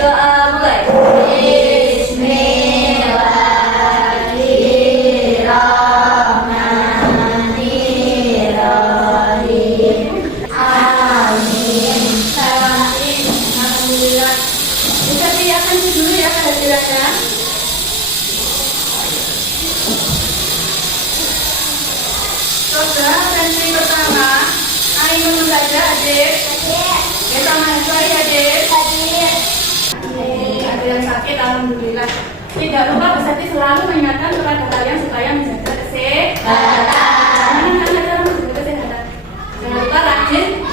Doa mulai. Bismillahirrahmanirrahim. Amin. Alhamdulillah. Bisa lihatkan dulu ya kehadirannya. Coba sesi pertama. Ayo membaca adik. Ya sama saya adik. Ada yang sakit, alhamdulillah. Tidak lupa Bu Sati selalu mengingatkan kepada kalian supaya menjaga kesehatan. Jangan lupa rajin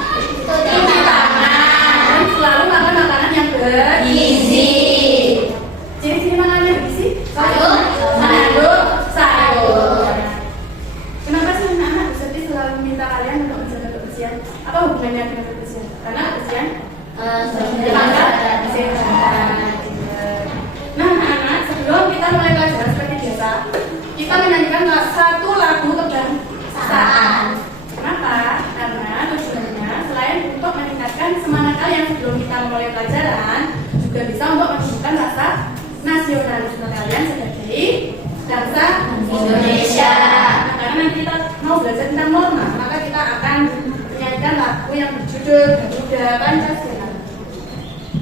cuci tangan dan selalu makan makanan yang bergizi. Ciri-ciri makanan yang bergizi? Sayur. Kenapa sih anak-anak Bu Sati selalu meminta kalian untuk menjaga kebersihan? Apa hubungannya dengan kebersihan? Karena kebersihan Nah, anak-anak, sebelum kita mulai pelajaran seperti biasa, kita menyanyikan satu lagu kebangsaan. Kenapa? Karena tujuannya selain untuk meningkatkan semangat kalian sebelum kita mulai pelajaran, juga bisa untuk menunjukkan rasa nasionalisme kalian sebagai bangsa Indonesia. Nah, karena nanti kita mau belajar tentang norma, maka kita akan menyanyikan lagu yang berjudul Garuda Pancasila.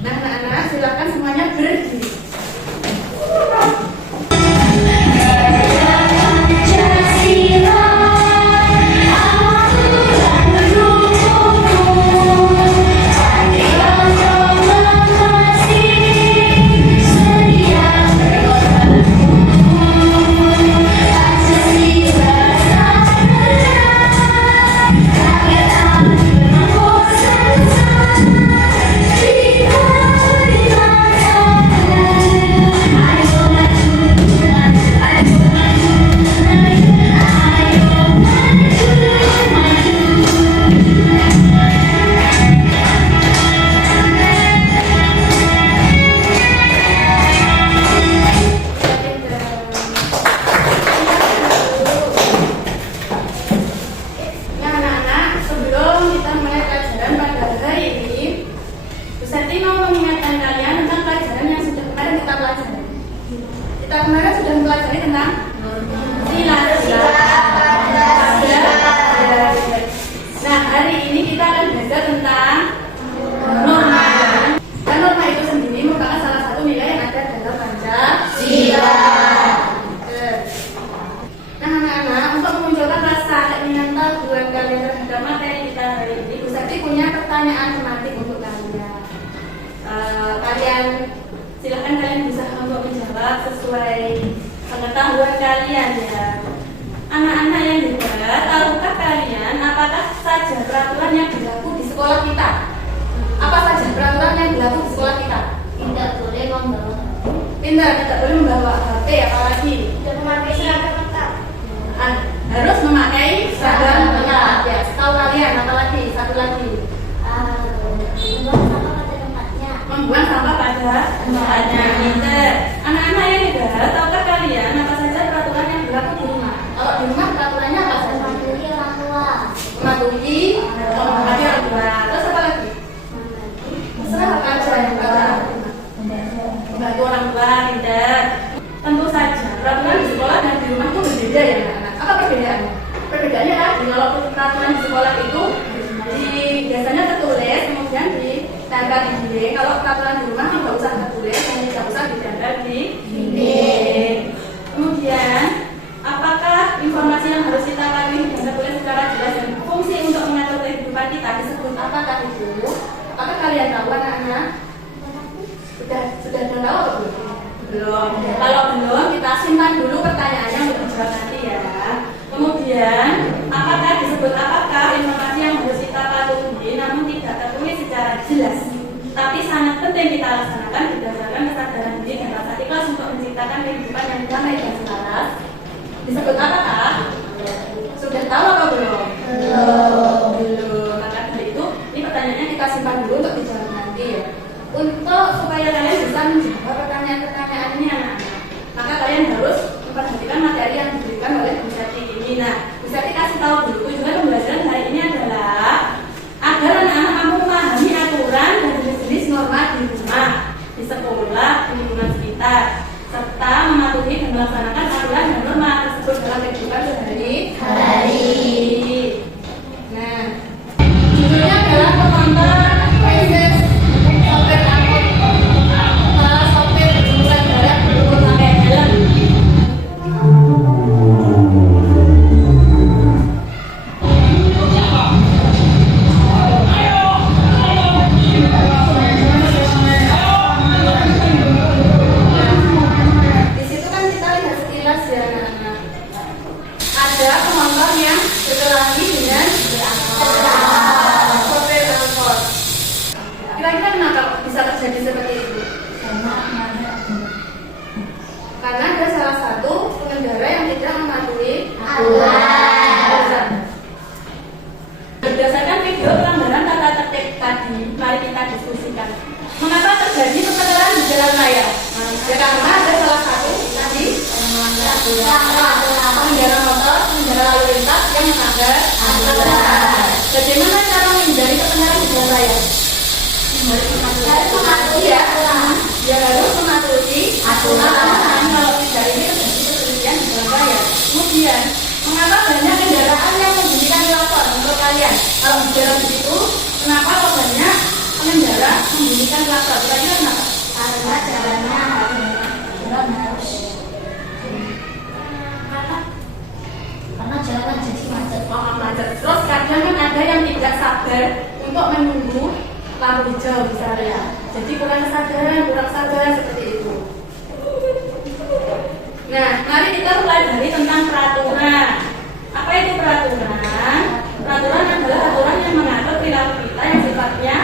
Nah, anak-anak, silakan semuanya berdiri. Kita kemarin sudah mempelajari tentang sila. Nah, hari ini kita akan belajar tentang norma. Dan norma itu sendiri merupakan salah satu nilai yang ada dalam Pancasila. Nah, anak-anak, untuk memunculkan rasa keinginan tahuan kalian terhadap materi kita hari ini, Bu Sati punya pertanyaan tematik untuk kalian. Silakan kalian bisa untuk menjawab sesuai pengetahuan kalian ya. Anak-anak yang hebat, tahukah kalian apakah saja peraturan yang berlaku di sekolah kita? Apa saja peraturan yang berlaku di sekolah kita? Tidak boleh membawa HP, apalagi tidak memakai seragam lengkap. Harus memakai seragam lengkap. Ya, setahu kalian apalagi satu lagi. Membuang sampah pada tempatnya. Anak-anak yang hebat, tahukah kalian apa saja peraturan yang berlaku di rumah? Kalau di rumah peraturannya apa saja? Mematuhi orang tua. Mematuhi orang tua. Terus apa lagi? Terserah apa aja yang membantu orang tua. Tidak. Tentu saja peraturan di sekolah dan di rumah itu berbeda ya anak-anak. Apa perbedaannya? Perbedaannya tadi kalau peraturan di sekolah itu biasanya tertulis kemudian ditempel di dinding. Kalau peraturan di rumah nggak usah tertulis, tidak usah ditempel di dinding. Kemudian, apakah informasi yang harus kita pahami dan tertulis secara jelas dan fungsi untuk mengatur kehidupan kita disebut apakah itu? Apakah kalian tahu anak-anak? Sudah tahu atau belum? Belum. Kalau belum, kita simpan dulu pertanyaannya untuk dijawab nanti ya. Kemudian, apakah informasi yang harus kita patuhi namun tidak tertulis secara jelas, tapi sangat penting kita laksanakan berdasarkan kesadaran diri dan rasa ikhlas untuk menciptakan kehidupan yang damai dan selaras, disebut apakah? Sudah tahu atau belum? Belum. Maka dari itu, ini pertanyaannya kita simpan dulu untuk dijawab nanti ya. Untuk supaya kalian bisa menjawab pertanyaan-pertanyaan ini anak-anak, maka kalian harus memperhatikan materi yang diberikan oleh Bu Sati ini. Nah, Bu Sati kasih tahu dulu tujuan pembelajaran hari ini adalah agar anak-anak mampu memahami aturan dan jenis-jenis norma di rumah. Disebut bukan sehari. Nah, judulnya adalah penonton proses sopir angkot, sopir jumlah darat berumur pakai helm. Di situ kan kita lihat sekilas ya anak-anak. Ada penonton yang berkelahi dengan sopir angkot. Kira-kira kenapa bisa terjadi seperti itu? Karena ada salah satu pengendara yang tidak mematuhi aturan. Berdasarkan video pelanggaran tata tertib tadi, mari kita diskusikan. Mengapa terjadi pertengkaran di jalan raya? Ya karena ada salah satu tadi pengendara motor, pengendara lalu lintas yang melanggar aturan. Bagaimana cara menghindari pertengkaran di jalan raya? Ya harus mematuhi aturan. Kalau tidak ini terjadi perselisihan di jalan raya. Kemudian, mengapa banyak kendaraan yang membunyikan klakson menurut kalian? Kalau bicara begitu, kenapa kok banyak pengendara membunyikan klakson? Kira-kira kenapa? Karena jalannya harus karena jalan jadi macet. Macet. Terus kadang kan ada yang tidak sabar untuk menunggu lampu hijau misalnya. Jadi kurang sabar seperti itu. Nah, mari kita mulai dari tentang peraturan. Apa itu peraturan? Peraturan adalah aturan yang mengatur perilaku kita yang sifatnya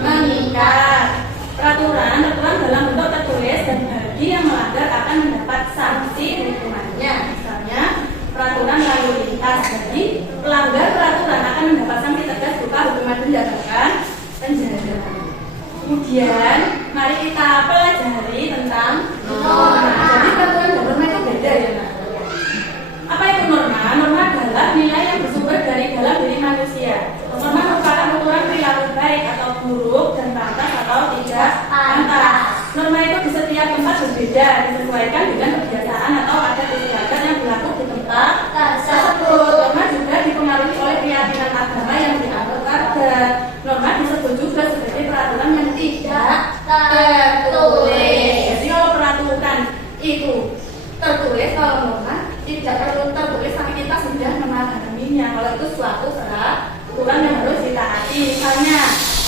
mengikat. Peraturan dalam bentuk tertulis dan bagi yang melanggar akan mendapat sanksi hukumannya. Misalnya peraturan lalu lintas, jadi pelanggar peraturan akan mendapat sanksi tegas berupa hukuman denda bahkan penjara. Kemudian mari kita pelajari tentang norma. Jadi peraturan dan norma itu beda ya, Nak. Apa itu norma? Norma adalah nilai yang bersumber dari dalam diri manusia. Norma merupakan ukuran perilaku baik atau buruk dan pantas atau tidak pantas. Norma itu di setiap tempat berbeda, disesuaikan dengan kebiasaan atau adat istiadat yang berlaku di tempat tersebut. Norma juga dipengaruhi oleh keyakinan agama yang dianut adat. Norma disebut juga sebagai peraturan yang tidak tertulis. Jadi kalau peraturan itu tertulis, kalau norma tidak perlu tertulis tapi kita sudah memahaminya. Kalau itu suatu peraturan yang harus ditaati. Misalnya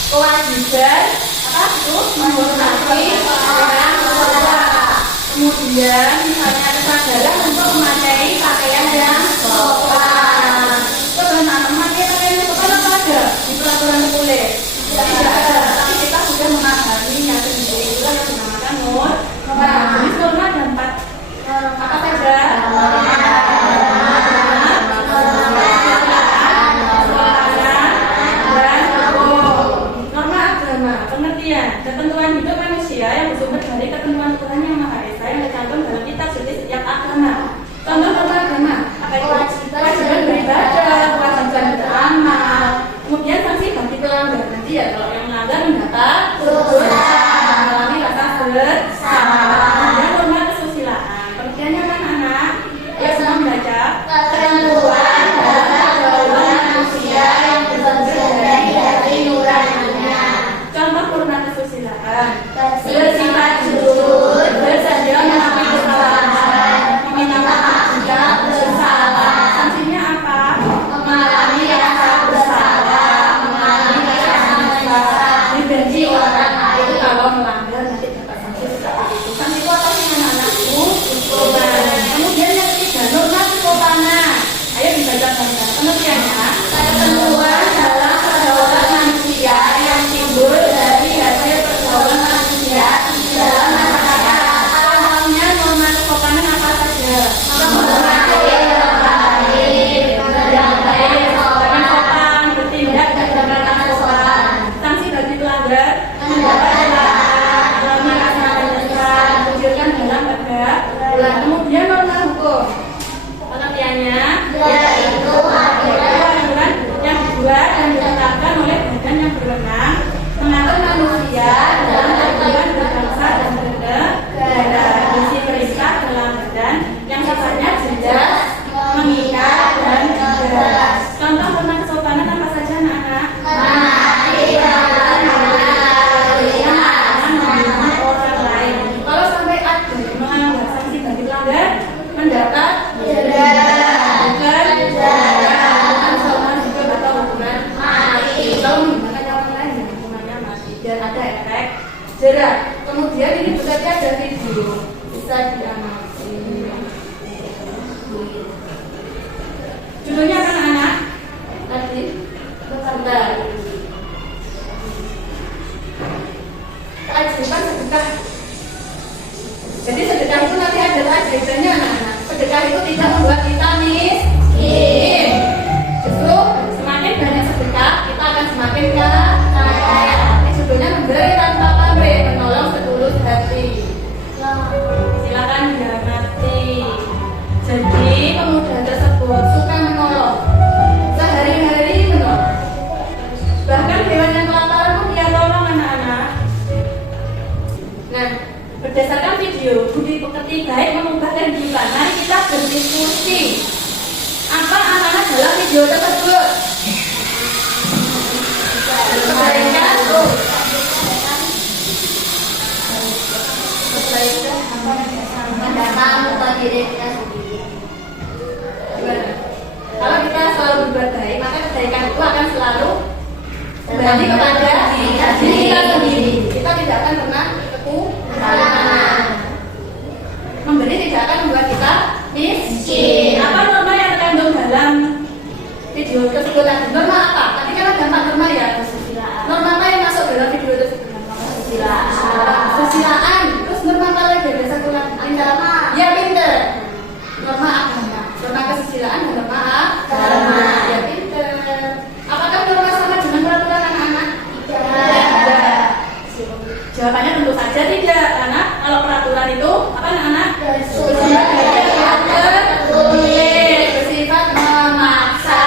kewajiban apa itu menghormati orang tua. Kemudian misalnya kesadaran untuk memakai pakaian yang sopan. Kebenaran memakai pakaian yang sopan apa ada di peraturan tertulis? Tidak ada, tapi kita sudah memahaminya sendiri. Itulah yang dinamakan norma. Jadi norma ada 4 apa saja? Ketentuan hidup manusia yang bersumber dari ketentuan Tuhan yang Maha Esa yang tercantum dalam kitab suci setiap agama. Contoh norma agama, apa itu? Kewajiban beribadah, kewajiban beramal. Kemudian sanksi bagi pelanggar. Nanti ya kalau yang melanggar mendapat dosa, mengalami rasa bersalah. Kemudian norma kesusilaan. Pengertiannya kan anak? Ya semua membaca. Ketentuan dalam pergaulan manusia yang bersumber dari nuraninya. Contoh norma kesusilaan. Bersifat jujur, bersedia mengakui kesalahan, meminta maaf jika bersalah. Sanksinya apa? Mengalami rasa bersalah, mengalami rasa bersalah, dibenci orang lain kalau melanggar nanti dapat sanksi seperti itu. Sanksi itu apa sih anak-anakku? Kemudian yang ketiga, norma kesopanan. Ayo dibaca bangsa. Pengertiannya, ketentuan dalam pergaulan manusia yang timbul dari hasil pergaulan manusia dalam masyarakat. Contohnya norma kesopanan apa saja? Menghormati orang lain, berbuat baik, dengan sopan, bertindak dengan sopan. Sanksi bagi pelanggar mendapat celakaan, mengalami rasa bersalah, dikucilkan dalam pergaulan. Kemudian norma hukum. Pengertiannya yaitu aturan video tersebut. Kebaikan mendatang bukan diri kita sendiri. gimana? Kalau kita selalu berbuat baik, maka kebaikan itu akan selalu kembali kepada diri kita sendiri. Kita tidak akan pernah kekurangan. Memberi tidak akan membuat kita miskin. Apa norma yang terkandung dalam video tersebut tadi? Norma apa? Tadi kan ada 4 norma ya. Norma apa yang masuk dalam video tersebut? Kesusilaan. Terus norma apa lagi? Ada satu lagi. Ya pinter. Norma agama. Norma kesusilaan dan norma agama. Ya pinter. Apakah norma sama dengan peraturan anak-anak? Tidak. Jawabannya tentu saja tidak. Karena kalau peraturan itu apa anak-anak? Bersifat memaksa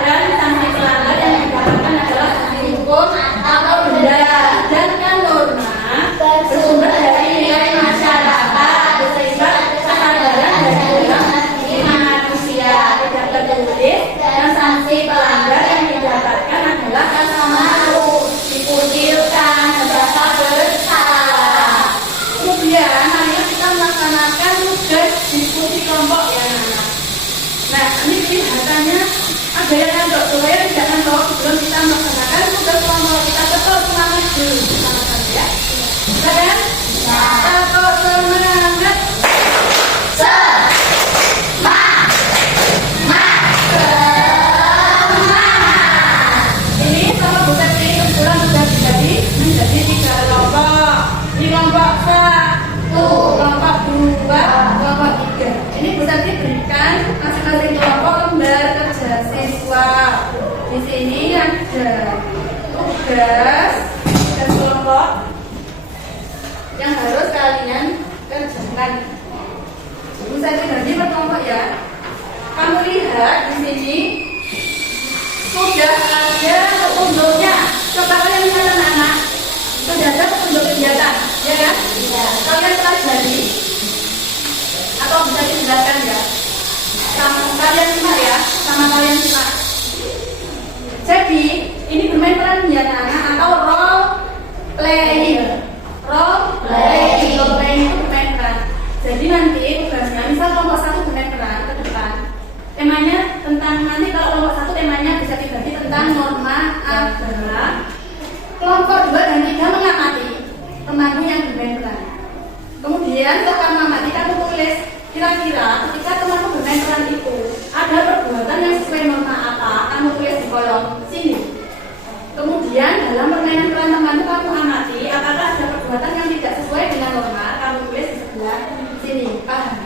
dan sanksi pelanggar yang didapatkan adalah sanksi hukum atau denda. Sedangkan norma bersumber dari nilai masyarakat, bersifat kesadaran dari manusia, tidak tertulis, dan sanksi pelanggar yang didapatkan adalah rasa malu, dikucilkan, merasa bersalah. Kemudian marilah kita melaksanakan tugas diskusi kelompok ya anak-anak. Nah, ini kelihatannya ada yang ngantuk, supaya tidak ngantuk sebelum kita melaksanakan tugas kelompok. Kita tetap semangat dulu sama-sama ya. Bisa kan? Tetap semangat. Ini sama Bu Septi kebetulan sudah dibagi menjadi 3 kelompok. Di kelompok 1, kelompok 2, kelompok 3. Ini Bu Septi berikan masing-masing kelompok lembar kerja siswa. Di sini ada tugas kelompok yang harus kalian kerjakan. Bu Septi bagi per kelompok ya. Kamu lihat di sini sudah ada petunjuknya. Coba kalian lihat anak-anak. Sudah ada petunjuk kegiatan, ya kan? Iya. Kalian pelajari atau bisa dijelaskan ya? Sama kalian simak ya, sama kalian simak. Jadi ini bermain peran ya anak-anak atau role playing. Role playing itu bermain peran. Jadi nanti tugasnya, misal kelompok 1 bermain peran ke depan. Temanya tentang nanti kalau kelompok 1 temanya bisa dibagi tentang norma agama. Kelompok 2 dan 3 mengamati temanmu yang bermain peran. Kemudian setelah kamu amati, kamu tulis kira-kira ketika temanmu bermain peran itu ada perbuatan yang sesuai norma apa, kamu tulis di kolom sini. Kemudian dalam permainan peran temanmu kamu amati apakah ada perbuatan yang tidak sesuai dengan norma, kamu tulis di sebelah sini. Paham?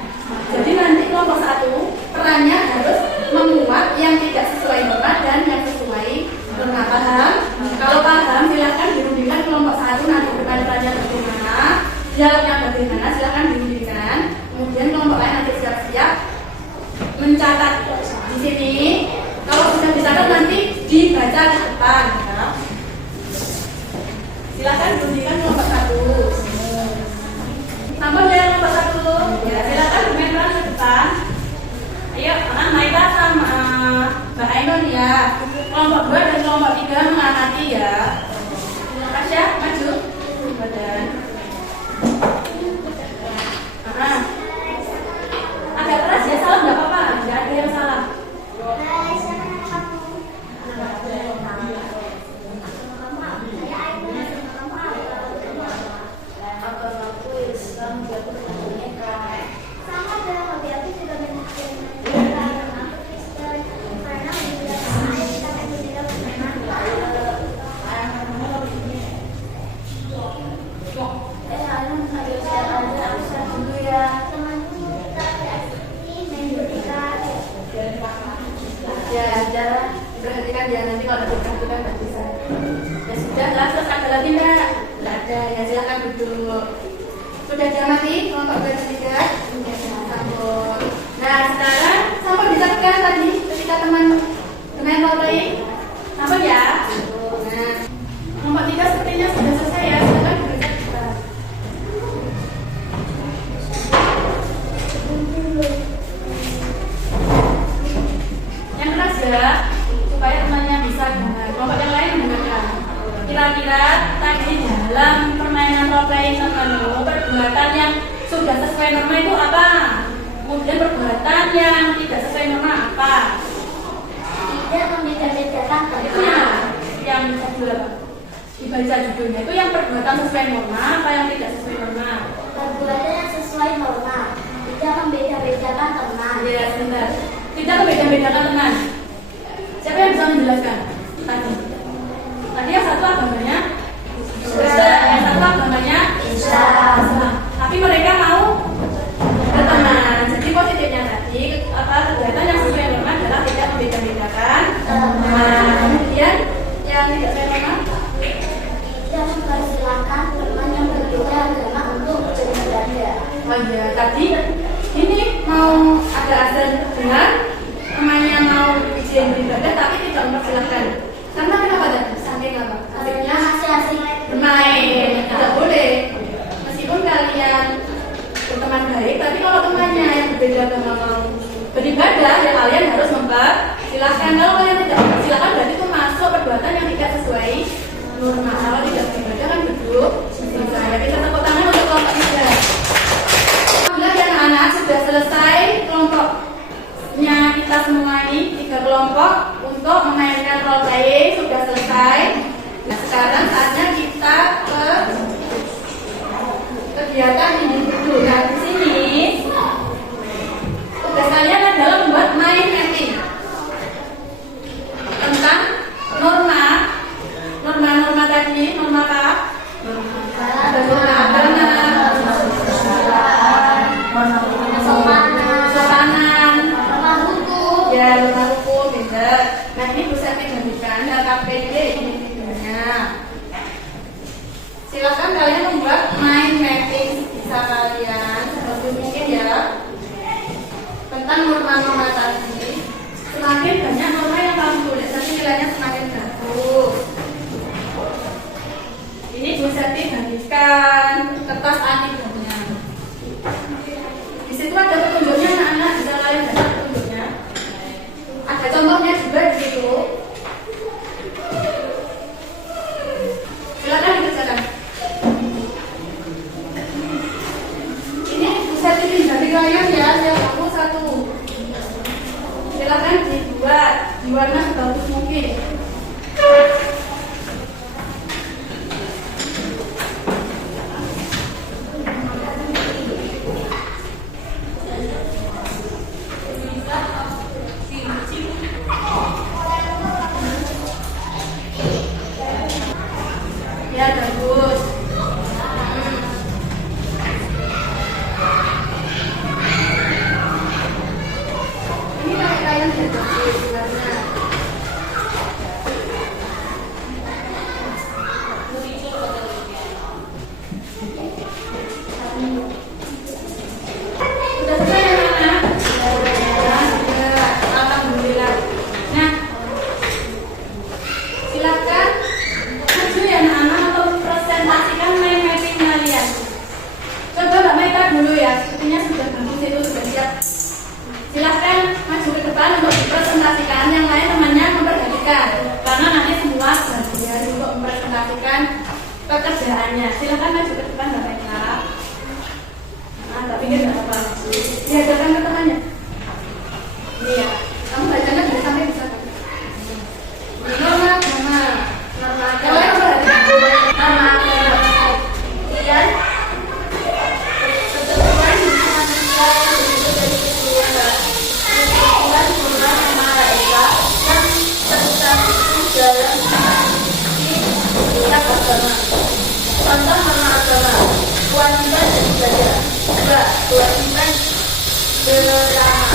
Jadi nanti kelompok 1 perannya harus memuat yang tidak sesuai norma dan yang sesuai norma. Paham? Kalau paham silahkan dirundingkan kelompok 1 nanti bermain perannya bagaimana, dialognya bagaimana, silahkan dirundingkan. Kemudian kelompok lain nanti siap-siap mencatat di sini. Kalau sudah dicatat nanti dibaca di depan ya. Silahkan dirundingkan kelompok 1. Sampun ya kelompok 1 ya, silahkan bermain peran ke depan. Ayo, anak Maida sama Mbak Ainun ya. Kelompok 2 dan kelompok 3 mengamati ya. Tasya, maju badan. Agak keras ya, salah nggak apa-apa, nggak ada yang salah. Perhatikan ya, nanti kalau ada kita nggak bisa. Ya sudah, terus ada lagi nggak? Nggak ada, ya silakan duduk. Sudah diamati kelompok 2 dan 3? Sampun. Nah sekarang sampun dicatatkan tadi ketika teman role playing. Sampun ya. Nah kelompok 3 sepertinya sudah selesai ya. Silakan dibaca. Yang keras ya. dia supaya temannya bisa dengar, kelompok yang lain mendengarkan. Kira-kira tadi dalam permainan role playing temanmu, perbuatan yang sudah sesuai norma itu apa? Kemudian perbuatan yang tidak sesuai norma apa? Tidak membeda-bedakan Itu yang judul apa? Dibaca judulnya itu yang perbuatan sesuai norma apa yang tidak sesuai norma? perbuatan yang sesuai norma. Tidak membeda-bedakan teman. Ya, sebentar. Tidak membeda-bedakan teman. Siapa yang bisa menjelaskan? Tadi yang satu agamanya Islam, yang satu agamanya Islam. Tapi mereka mau berteman. Jadi positifnya tadi kegiatan yang sesuai norma adalah tidak membeda-bedakan teman. Kemudian yang tidak sesuai norma Tidak mempersilahkan teman yang berbeda agama untuk beribadah. oh iya, tadi ini mau ada azan dengar, temannya mau izin beribadah tapi tidak mempersilahkan. Karena kenapa tadi? Saking apa? Karena masih asing Bermain, tidak boleh. Meskipun kalian berteman baik, tapi kalau temannya yang berbeda agama mau beribadah, ya kalian harus mempersilahkan. Kalau kalian tidak mempersilahkan, berarti itu masuk perbuatan yang tidak sesuai norma. Kalau tidak beribadah kan duduk. Saya kita tepuk tangan untuk kelompok 3. Alhamdulillah ya anak-anak sudah selesai kelompoknya kita semua ini 3 kelompok untuk memainkan role playing sudah selesai. Nah, sekarang saatnya kita ke kegiatan individu. Nah, di sini tugas kalian adalah membuat mind mapping tentang norma tadi, norma apa? Ada norma agama, sopanan, norma hukum. ya norma hukum, beda. Nah ini bisa digantikan KPD individunya. Silakan kalian membuat mind mapping bisa kalian seperti mungkin ya tentang norma-norma tadi. Semakin banyak norma yang kamu tulis, nanti nilainya semakin bagus. Ini bisa digantikan kertas A3-nya. Di situ ada petunjuknya anak-anak, bisa kalian baca petunjuknya. Ada contohnya juga di situ. Silakan dikerjakan. Ini bisa dipilih dari kalian ya, saya kamu satu. Silakan dibuat di warna sebagus mungkin. Ya bagus. Ini kalian sudah bagus warna. Sudah selesai ya anak? Sudah. Alhamdulillah. Nah, silakan maju ya anak-anak untuk presentasikan mind mapping kalian. Coba Mbak Maika dulu ya, sepertinya sudah bagus itu sudah siap. Silahkan maju ke depan untuk dipresentasikan, yang lain temannya memperhatikan karena nanti semua bagian untuk mempresentasikan pekerjaannya. Silahkan maju ke depan Mbak Maika. Nah, tapi ini tidak apa-apa. Diajarkan ke temannya. Iya, kamu bacanya dari sampai bisa. Norma agama. Kalau yang perhatikan norma agama, kemudian ketentuan manusia itu dari keluarga, ketentuan Tuhan yang Maha Esa yang tercantum dalam kitab agama. Contoh norma agama, kewajiban beribadah, 2. Kewajiban beramah.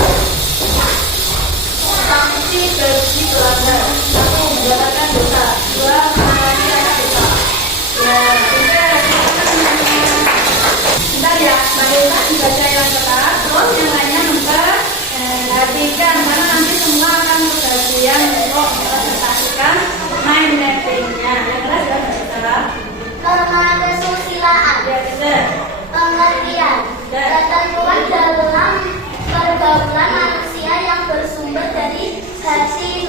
Sanksi bagi pelanggar, 1. Mendapatkan dosa, 2. Mengalami rasa dosa. Ya, bentar ya, Mbak dibaca yang ketat, terus yang lainnya memperhatikan karena nanti semua akan kebagian untuk mempresentasikan mind mapping-nya. Yang kelas sudah baca. Norma kesusilaan. Ya, betul. Pengertian. Ketentuan dalam pergaulan manusia yang bersumber dari hati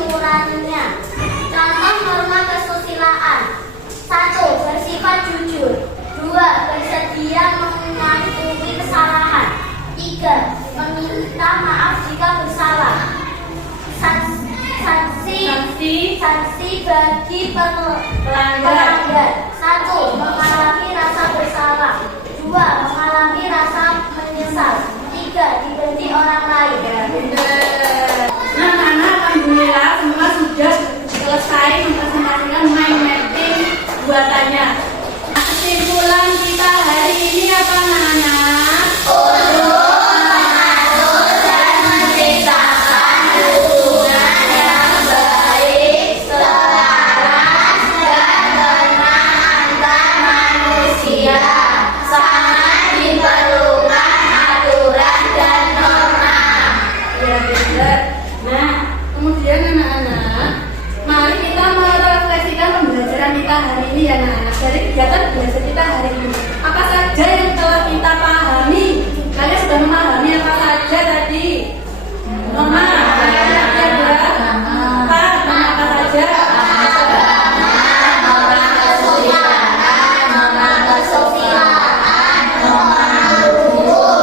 pelanggar. 1. Mengalami rasa bersalah. 2. Mengalami rasa menyesal. 3. Dibenci orang lain. Ya, benar. Nah, anak alhamdulillah semua sudah selesai mempresentasikan mind mapping buatannya. Nah, kesimpulan kita hari ini apa anak-anak? Hari ini ya anak-anak, dari kegiatan belajar kita hari ini apa saja yang telah kita pahami? Kalian sudah memahami apa saja tadi? Norma, apa saja?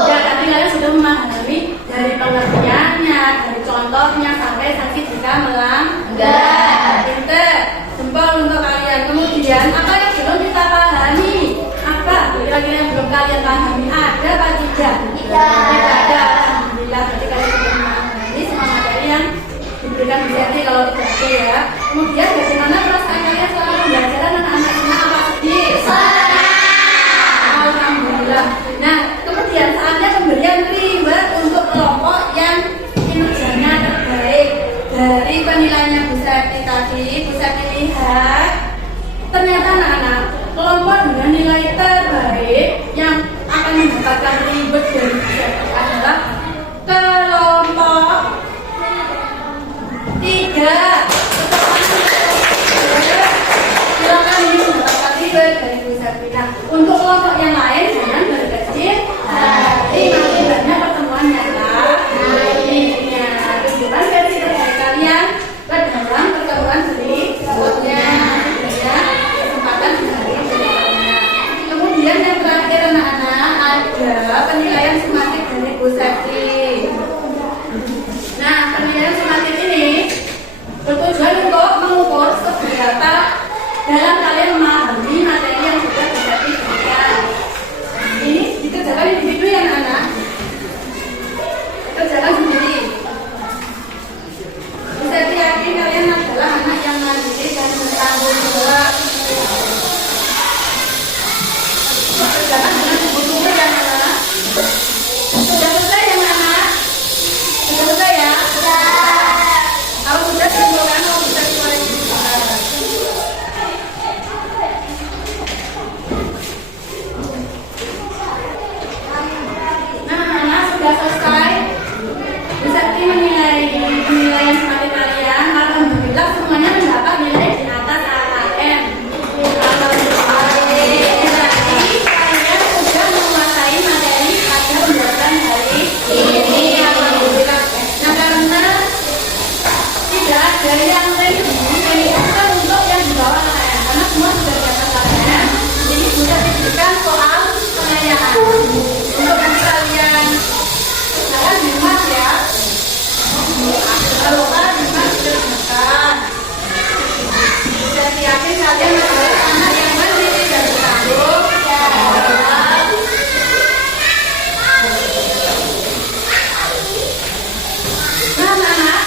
Ya, tadi kalian sudah memahami dari pengertiannya, dari contohnya sampai sanksi jika melanggar. Pinter, jempol untuk kalian. Kemudian apa yang belum kita pahami? Apa kira-kira yang belum kalian pahami? Ada apa tidak? Tidak ada. Alhamdulillah berarti kalian sudah memahami semua materi yang diberikan di sini. Kalau tidak ada ya. Kemudian bagaimana perasaan kalian selama pembelajaran anak-anak senang apa sedih? Alhamdulillah. Nah, kemudian saatnya pemberian reward untuk kelompok yang kinerjanya terbaik. Dari penilaiannya Bu Septi tadi, Bu Septi lihat ternyata anak-anak kelompok dengan nilai terbaik yang akan mendapatkan reward dari Bu Septi adalah kelompok 3. Silakan ini mendapatkan reward dari Bu Septi. Nah, untuk kelompok yang lain jangan berkecil hati, nanti banyak pertemuannya lah. Tunjukkan versi terbaik kalian ke dalam pertemuan berikutnya. Kesempatan hari berikutnya. Kemudian yang terakhir anak-anak ada penilaian sumatif dari Bu Septi. Nah, penilaian sumatif ini bertujuan untuk mengukur seberapa dalam kalian memahami materi yang sudah Bu Septi berikan. Ini dikerjakan individu ya anak-anak. Kerjakan sendiri. Saya yakin kalian adalah anak yang mandiri dan bertanggung jawab. Kerjakan dengan sungguh-sungguh ya anak. Sudah selesai ya anak? Sudah selesai ya? Sudah. Kalau sudah simpulkan, kalau bisa keluarin nah, anak sudah selesai. Bisa menilai penilaian semati kalian. Alhamdulillah semuanya mendapat nilai di atas AKM. Alhamdulillah. Berarti kalian sudah menguasai materi pada pembelajaran hari ini. Alhamdulillah. Nah, karena tidak ada yang ini bukan untuk yang di bawah AKM, karena semua sudah di atas AKM. Ini sudah diberikan soal penanyaan untuk kalian. Kalian hemat ya. Kalau kan hemat sudah. Saya yakin kalian adalah anak yang mandiri dan bertanggung jawab. Nah, anak,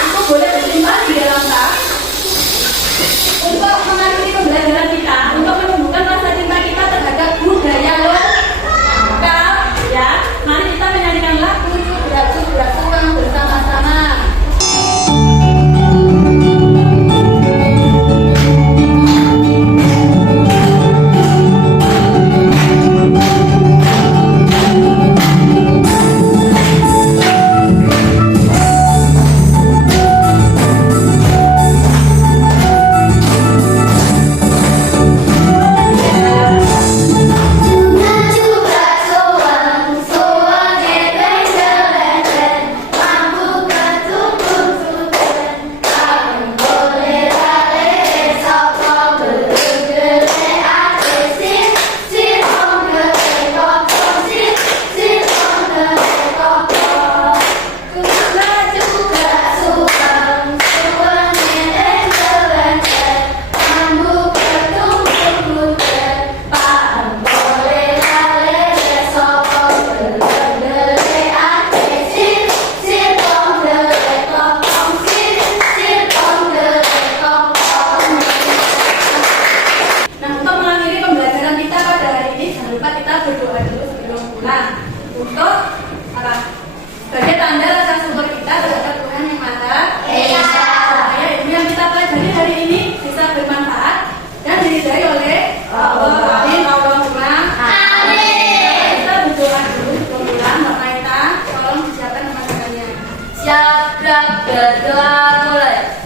aku boleh bersimpah di dalam tas untuk mengakhiri pembelajaran kita, untuk menumbuhkan rasa cinta kita terhadap budaya lokal. Ya, mari kita menyanyikan lagu Cubrasu bersama-sama. Siap, gerak, berdoa, mulai.